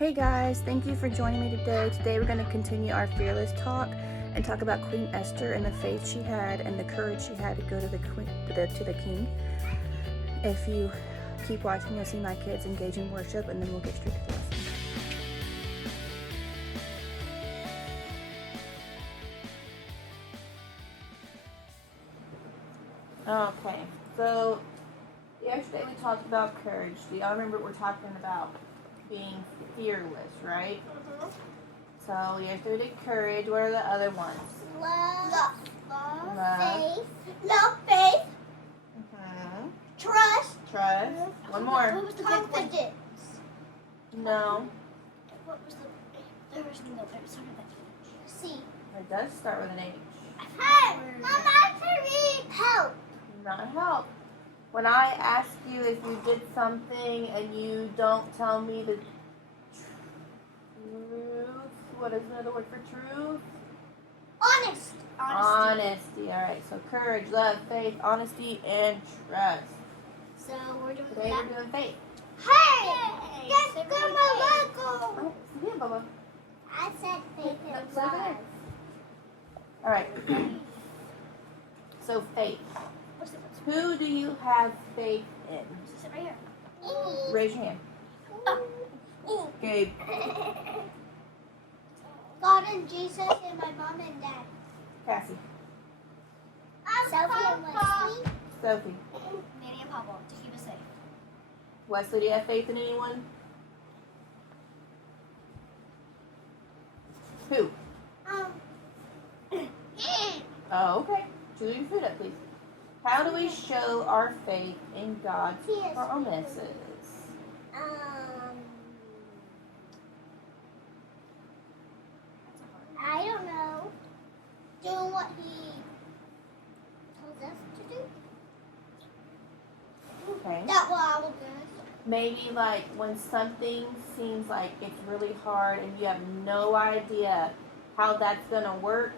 Hey guys, thank you for joining me today. Today we're going to continue our fearless talk and talk about Queen Esther and the faith she had and the courage she had to go to the king. If you keep watching, you'll see my kids engage in worship, and then we'll get straight to the lesson. Okay, so yesterday we talked about courage. Do y'all remember what we're talking about? Being fearless, right? So yesterday we did courage. What are the other ones? Love. Love. Faith. Trust. Trust. One more. What was the confidence? No. What was the? There was no. It started with C. It does start with an H. Hey, Mama, help. Not help. When I ask you if you did something and you don't tell me the truth, what is another word for truth? Honest. Honesty. All right. So courage, love, faith, honesty, and trust. So we're doing Today that. we're doing faith. Hey, let's go, my Lego. Oh, yeah, Bubba. I said faith and That's so love. good. All right. So faith. What's it? Who do you have faith in? Is it right here? Raise your hand. Gabe. God and Jesus and my mom and dad. Cassie. Sophie and Wesley. Sophie. Manny and Papa to keep us safe. Wesley, do you have faith in anyone? Who? Oh, okay. Chew your food up, please. How do we show our faith in God's promises? I don't know. Doing what he tells us to do. Okay. That's what I will do. Maybe like when something seems like it's really hard and you have no idea how that's going to work,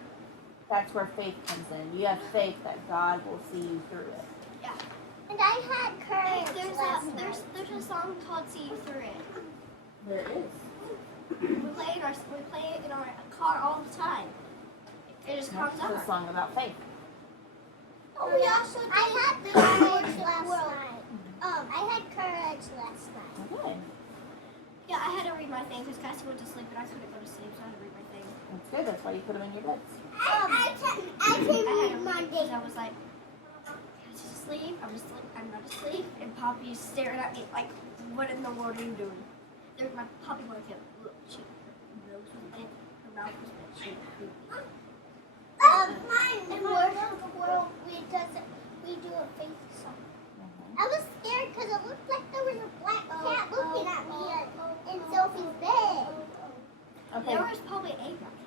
that's where faith comes in. You have faith that God will see you through it. Yeah. And I had courage there's a song called See You Through It. There is. We play it in our car all the time. It just comes It's out. a song about faith. Oh, we also did I had courage last night. I had courage last night. Okay. Yeah, I had to read my thing because Cassie went to sleep and I couldn't go to sleep, so I had to read my thing. That's good. That's why you put them in your beds. I can read my thing. I was like, Cassie's asleep. I'm not asleep. And Poppy's staring at me like, what in the world are you doing? My Poppy wanted to look. Her nose was big. Her mouth was big. In Worship of the World, we do a faith song. I was scared because it looked like there was a black cat looking at me in Sophie's bed. Okay. There was probably a black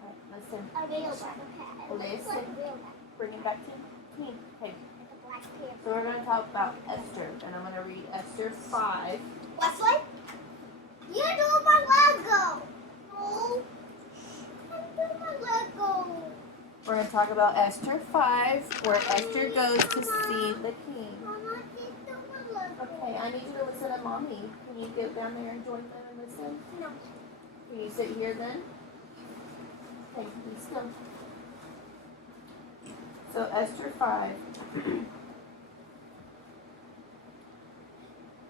cat. Listen. A real black cat. It looked Listen. like a real black Bring it back to me. Okay. like a black cat. So we're going to talk about Esther, and I'm going to read Esther 5. Wesley? You do my Lego. No. I do my Lego. We're going to talk about Esther 5, where Esther goes to see the king. Mama, you do my Lego. Okay, I need you to listen to Mommy. Can you go down there and join them and listen? No. Can you sit here then? Okay, be still. So Esther 5.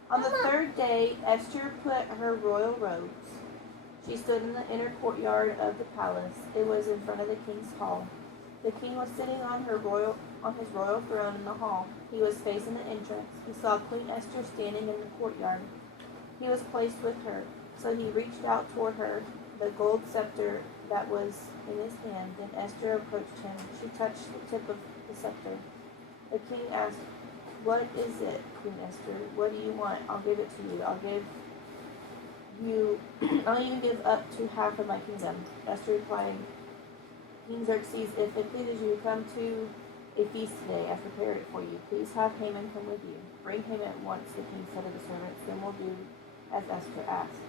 On the third day, Esther put her royal robes. She stood in the inner courtyard of the palace. It was in front of the king's hall. The king was sitting on his royal throne in the hall. He was facing the entrance. He saw Queen Esther standing in the courtyard. He was pleased with her, so he reached out toward her, the gold scepter that was in his hand. Then Esther approached him. She touched the tip of the scepter. The king asked, "What is it, Queen Esther? What do you want? I'll give it to you. I'll even give up to half of my kingdom." Esther replied, "King Xerxes, if it pleases you, come to a feast today. I've prepared it for you. Please have Haman come with you." "Bring him at once," the king said to the servants. "Then we'll do as Esther asked."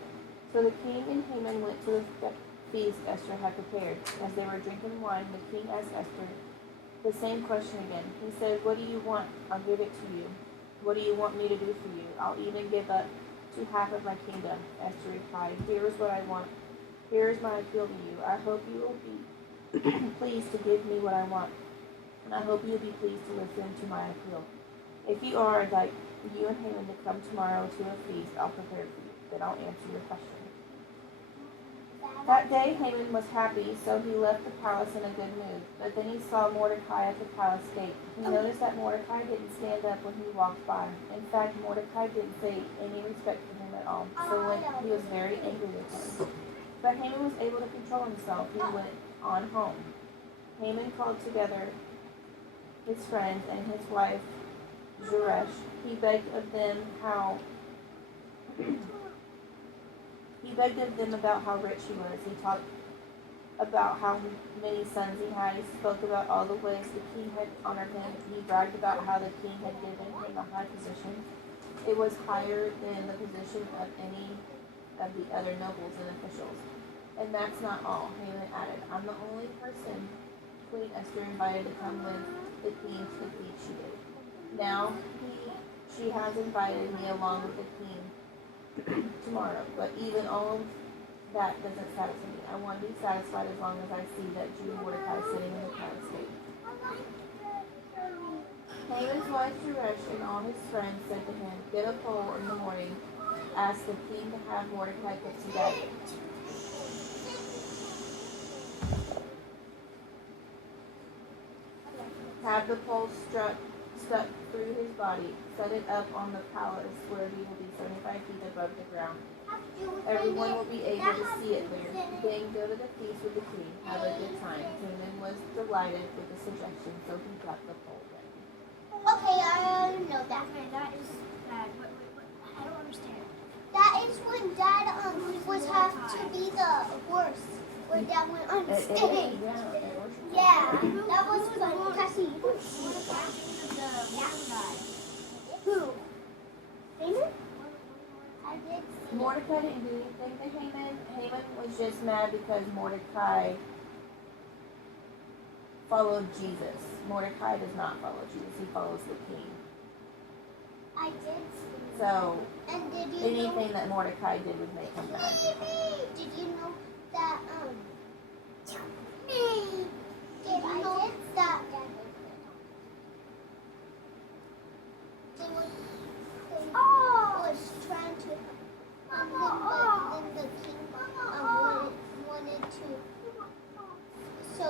So the king and Haman went to the feast Esther had prepared. As they were drinking wine, the king asked Esther the same question again. He said, "What do you want? I'll give it to you. What do you want me to do for you? I'll even give up to half of my kingdom. Esther replied, here is what I want. Here is my appeal to you. I hope you will be pleased to give me what I want, and I hope you will be pleased to listen to my appeal. If you are, I'd like you and Haman to come tomorrow to a feast I'll prepare for you. Then I'll answer your question. That day Haman was happy, so he left the palace in a good mood. But then he saw Mordecai at the palace gate. He noticed that Mordecai didn't stand up when he walked by. In fact, Mordecai didn't pay any respect to him at all, so he was very angry with him. But Haman was able to control himself. He went on home. Haman called together his friends and his wife Zeresh. He begged of them about how rich he was. He talked about how many sons he had. He spoke about all the ways the king had honored him. He bragged about how the king had given him a high position. It was higher than the position of any of the other nobles and officials. And that's not all, Haman added. I'm the only person Queen Esther invited to come with the king to the feast she did. Now she has invited me along with the king tomorrow, but even all that doesn't satisfy me. I want to be satisfied as long as I see that Jew Mordecai sitting in the palace gate. Haman's wife Zeresh and all his friends said to him, get a pole in the morning, ask the king to have Mordecai put to death. Have the pole stuck through his body, set it up on the palace where he will be 75 feet above the ground. Everyone will be able to see it there. Then go to the feast with the king. Have a good time. Haman was delighted with the suggestion, so he got the pole ready. Okay, I know that. Okay, that is bad. What? I don't understand. That is when Dad was have to be the horse. Where Dad went on stage. Yeah, that was fun. Cassie. Who? Haman? I did see Mordecai didn't do anything to Haman. Haman was just mad because Mordecai followed Jesus. Mordecai does not follow Jesus. He follows the king. I did see So and did you anything that Mordecai did would make him mad. Did you know that did you know that they was trying to then the king wanted to so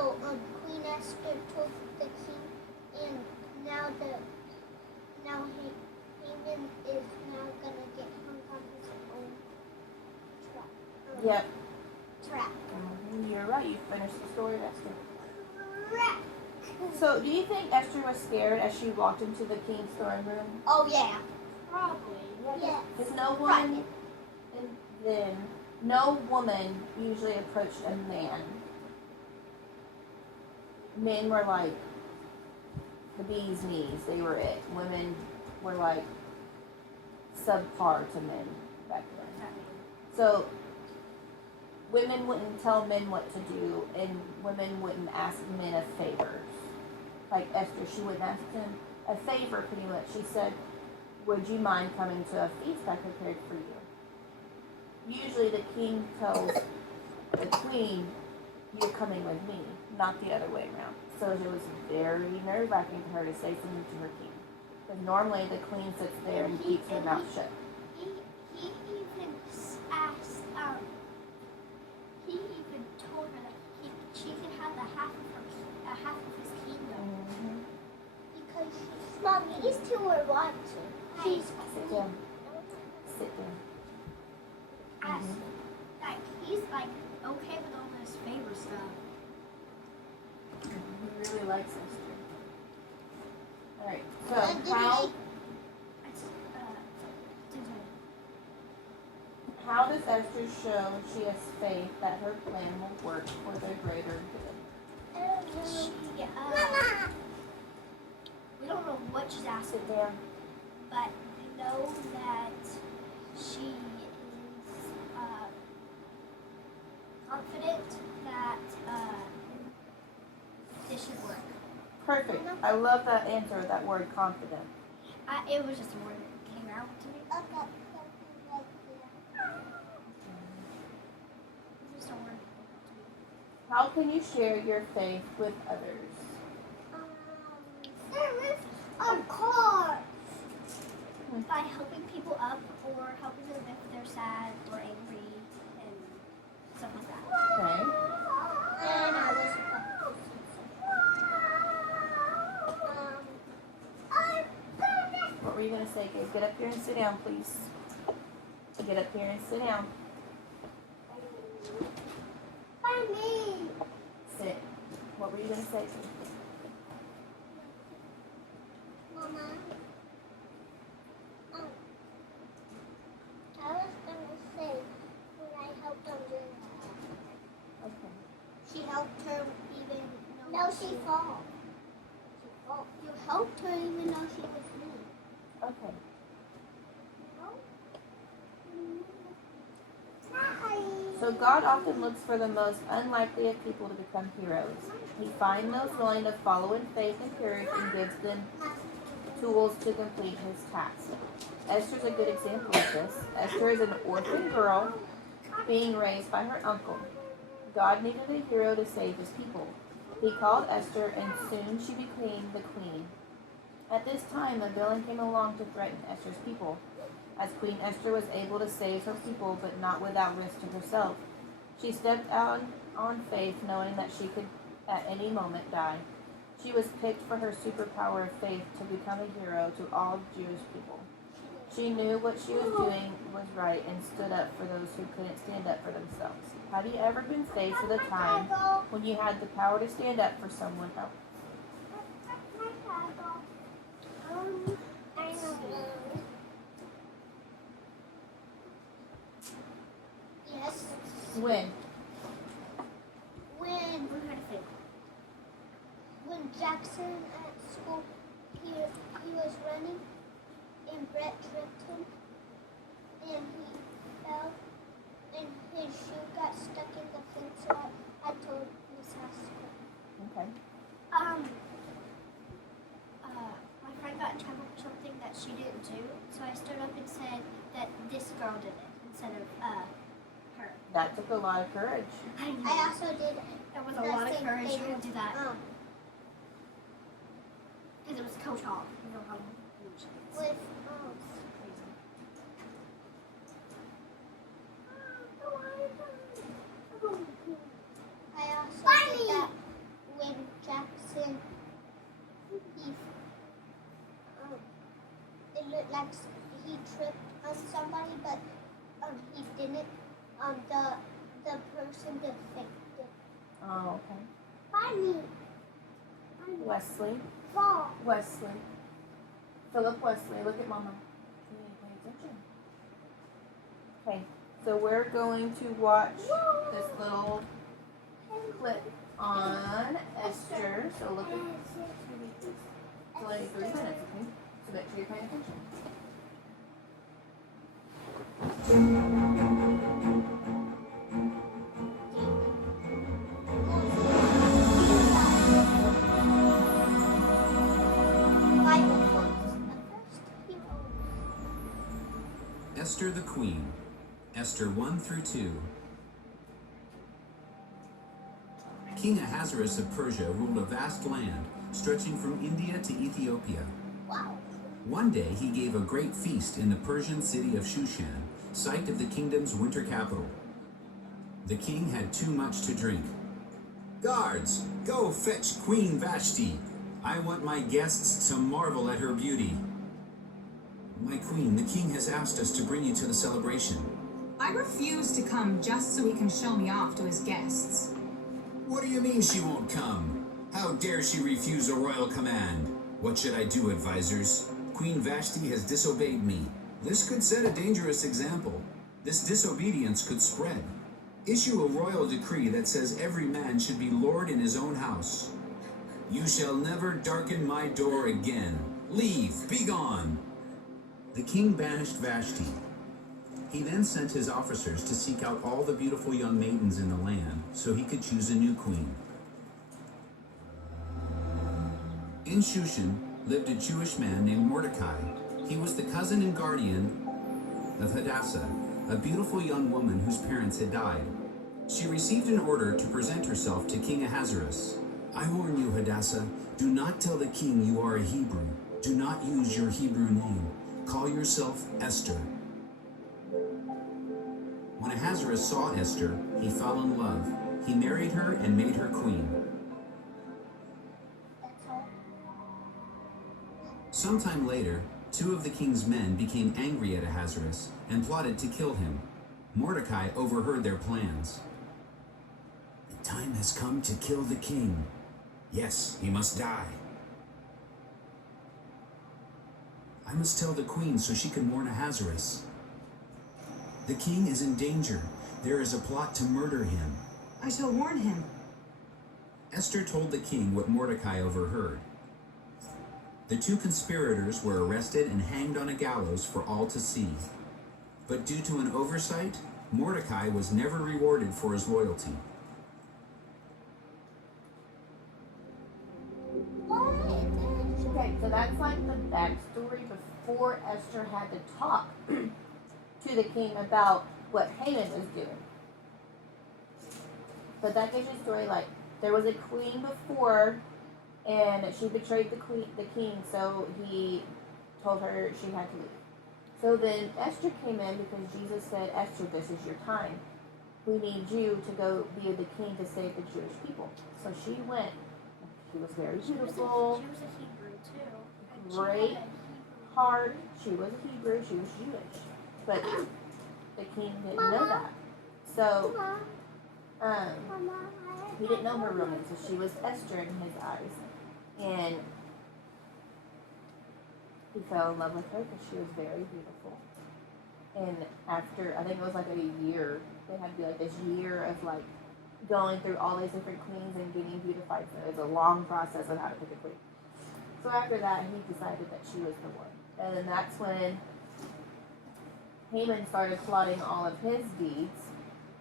Queen Esther told the king and now Haman is now gonna get hung on his own trap. Yep. Trap. You're right. You finished the story of Esther. So, do you think Esther was scared as she walked into the king's throne room? Oh yeah. Probably. Yeah. Because no woman usually approached a man. Men were like the bee's knees. They were it. Women were like subpar to men back then. So women wouldn't tell men what to do, and women wouldn't ask men of favors. Like Esther, she wouldn't ask him a favor pretty much. She said, would you mind coming to a feast I prepared for you? Usually the king tells the queen, you're coming with me, not the other way around. So it was very nerve-wracking for her to say something to her king. Because normally the queen sits there and keeps her mouth shut. He even asked, he even told her that she could have half of his kingdom. Mm-hmm. Because Mommy, these two were watching. Sit down. Sit down. Like he's like okay with all this favor stuff. He really likes Esther. Alright, so how does Esther show she has faith that her plan will work for the greater good? We don't know what she's asking, Sit down. but we know that she is confident that this should work. Perfect. I love that answer, that word confident. It was just a word that came out to me. How can you share your faith with others? Service of cards. By helping people up or helping them if they're sad or angry and stuff like that. Okay. And I was What were you going to say, Gabe? Get up here and sit down, please. Get up here and sit down. by me. Sit. What were you going to say? Mama. I was gonna say when I helped them do that. Okay. She helped her even though no, she fell. You helped her even though she was mean. Okay. So God often looks for the most unlikely of people to become heroes. He finds those willing to follow in faith and courage and gives them tools to complete his task. Esther's a good example of this. Esther is an orphan girl being raised by her uncle. God needed a hero to save his people. He called Esther, and soon she became the queen. At this time, a villain came along to threaten Esther's people. As Queen Esther was able to save her people, but not without risk to herself, she stepped out on faith, knowing that she could at any moment die. She was picked for her superpower of faith to become a hero to all Jewish people. She knew what she was doing was right and stood up for those who couldn't stand up for themselves. Have you ever been faced with a time when you had the power to stand up for someone else? I know. Yes. When? When Jackson at school, he was running and Brett tripped him and he fell and his shoe got stuck in the fence, so I told Miss Haskell. Okay. My friend got in trouble for something that she didn't do, so I stood up and said that this girl did it instead of her. That took a lot of courage. I also did. There was a lot of courage to do that. Because it was Coach Hall. You know how huge it is. With I also did that when Jackson it looked like he tripped on somebody, but he didn't. The person defected. Oh, okay. Funny. Wesley. Fall. Wesley. Philip Wesley. Look at Mama. You need to pay attention. Okay, so we're going to watch this little clip on Esther. So look at it's only 3 minutes, okay? So make sure you're paying attention. Esther the Queen, Esther 1 through 2. King Ahasuerus of Persia ruled a vast land stretching from India to Ethiopia. Wow. One day he gave a great feast in the Persian city of Shushan, site of the kingdom's winter capital. The king had too much to drink. Guards, go fetch Queen Vashti. I want my guests to marvel at her beauty. My queen, the king has asked us to bring you to the celebration. I refuse to come just so he can show me off to his guests. What do you mean she won't come? How dare she refuse a royal command? What should I do, advisors? Queen Vashti has disobeyed me. This could set a dangerous example. This disobedience could spread. Issue a royal decree that says every man should be lord in his own house. You shall never darken my door again. Leave, be gone. The king banished Vashti. He then sent his officers to seek out all the beautiful young maidens in the land so he could choose a new queen. In Shushan lived a Jewish man named Mordecai. He was the cousin and guardian of Hadassah, a beautiful young woman whose parents had died. She received an order to present herself to King Ahasuerus. I warn you, Hadassah, do not tell the king you are a Hebrew. Do not use your Hebrew name. Call yourself Esther. When Ahasuerus saw Esther, he fell in love. He married her and made her queen. Sometime later, 2 of the king's men became angry at Ahasuerus and plotted to kill him. Mordecai overheard their plans. The time has come to kill the king. Yes, he must die. I must tell the queen so she can warn Ahasuerus. The king is in danger. There is a plot to murder him. I shall warn him. Esther told the king what Mordecai overheard. The 2 conspirators were arrested and hanged on a gallows for all to see. But due to an oversight, Mordecai was never rewarded for his loyalty. Okay, so that's like the backstory before Esther had to talk to the king about what Haman was doing. But that gives you a story like there was a queen before, and she betrayed the king, so he told her she had to leave. So then Esther came in because Jesus said, Esther, this is your time. We need you to go be the king to save the Jewish people. So she went. She was very beautiful. She was a Hebrew too. And she Great had a Hebrew- Hard. She was a Hebrew. She was Jewish. But the king didn't know that. So he didn't know her real name. So she was Esther in his eyes. And he fell in love with her because she was very beautiful. And after, I think it was like a year, they had to be like this year of like going through all these different queens and getting beautified. So it was a long process of how to pick a queen. So after that, he decided that she was the one. And then that's when Haman started plotting all of his deeds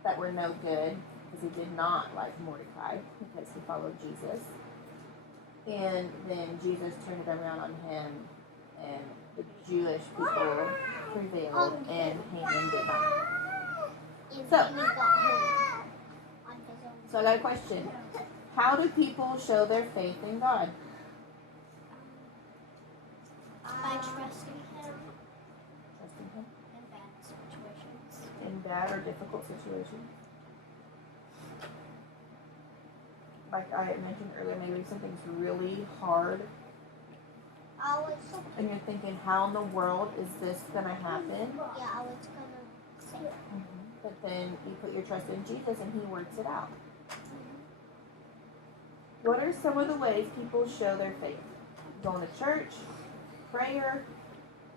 that were no good because he did not like Mordecai because he followed Jesus. And then Jesus turned it around on him, and the Jewish people prevailed, and Haman did not. So I got a question. How do people show their faith in God? By trusting him Trusting Him in bad situations. in bad or difficult situations. Like I mentioned earlier, maybe something's really hard, and you're thinking, how in the world is this gonna happen? Yeah, I was gonna say it. But then you put your trust in Jesus, and He works it out. What are some of the ways people show their faith? Going to church, prayer.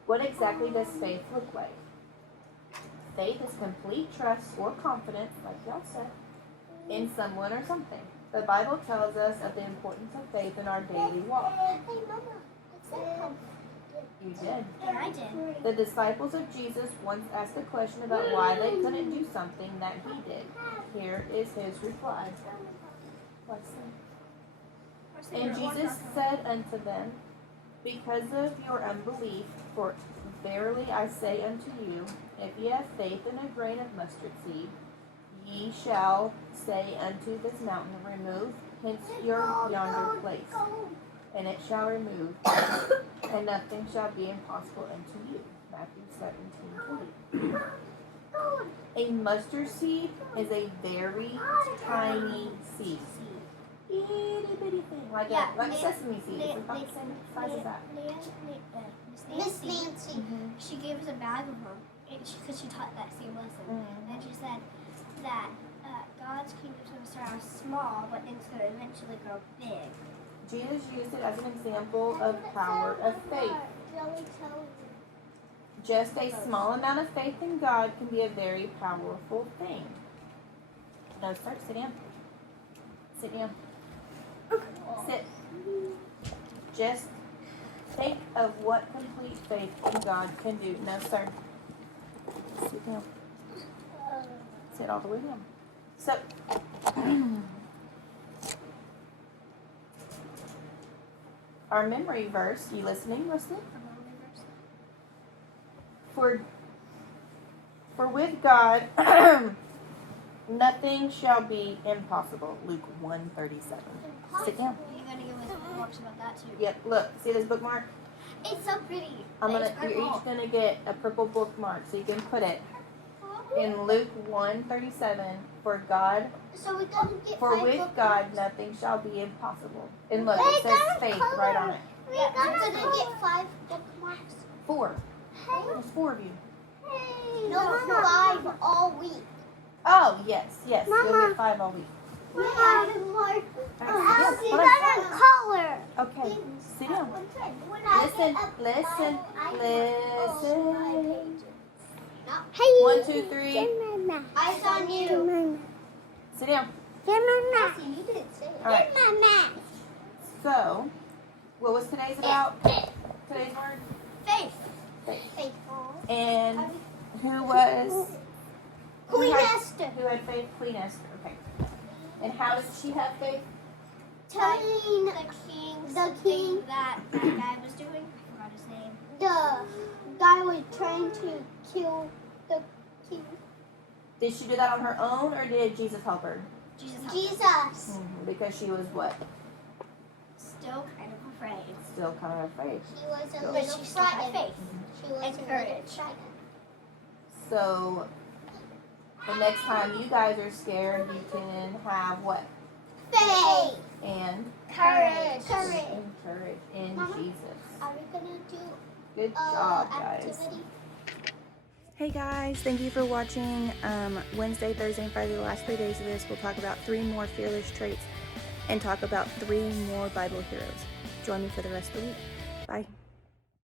What exactly does faith look like? Faith is complete trust or confidence, like y'all said, in someone or something. The Bible tells us of the importance of faith in our daily walk. You did. And I did. The disciples of Jesus once asked a question about why they couldn't do something that He did. Here is His reply. And Jesus said unto them, because of your unbelief, for verily I say unto you, if ye have faith in a grain of mustard seed, ye shall say unto this mountain, remove hence your yonder place, and it shall remove, and nothing shall be impossible unto you. Matthew 17:20. A mustard seed is a very tiny seed. Itty bitty thing, like a sesame seed. It's about the same size as that. Miss Nancy. She gave us a bag of them because she taught that same lesson. And she said that God's kingdom is going to start out small, but then it's going to eventually grow big. Jesus used it as an example of power of faith. Just a small amount of faith in God can be a very powerful thing. No, sir, sit down. Sit down. Sit. Just think of what complete faith in God can do. No, sir. Sit down. Sit all the way down. So, our memory verse, you listening, Rusty? For with God, Nothing shall be impossible. Luke 1:37. Sit down. You're gonna give us bookmarks about that too. Yep, look, see this bookmark? It's so pretty. You're It's purple. each gonna get a purple bookmark so you can put it in Luke 1:37. For So we're gonna get For 5 with bookmarks. God nothing shall be impossible. And look, it says faith right on it. We're gonna get 5 bookmarks. 4. There's 4 of you. No, 5 all week. Oh, yes. You'll get 5 all week. We have more. Yes, fine. color. Okay, sit down. Listen. Listen. Hey. 1, 2, 3. Eyes on you. Sit down. You didn't say it. All right. So, what was today's about? Today's word? Faith. Faith. Faithful. And who was? Queen who had- Esther. Who had faith? Queen Esther. Okay. And how did she have faith? Telling the king that guy was doing. I forgot his name. The guy was trying to kill the king. Did she do that on her own, or did Jesus help her? Jesus. Because she was what? Still kind of afraid. Still kind of afraid. She was a But little she still had frightened. faith. Mm-hmm. She was And a courage. little frightened. So, the next time you guys are scared, you can have what? Faith. And Courage. and courage in Mama? Jesus. Are we gonna do Good job, guys. activity? Hey guys, thank you for watching. Wednesday, Thursday, and Friday, the last 3 days of this, we'll talk about 3 more fearless traits and talk about 3 more Bible heroes. Join me for the rest of the week. Bye.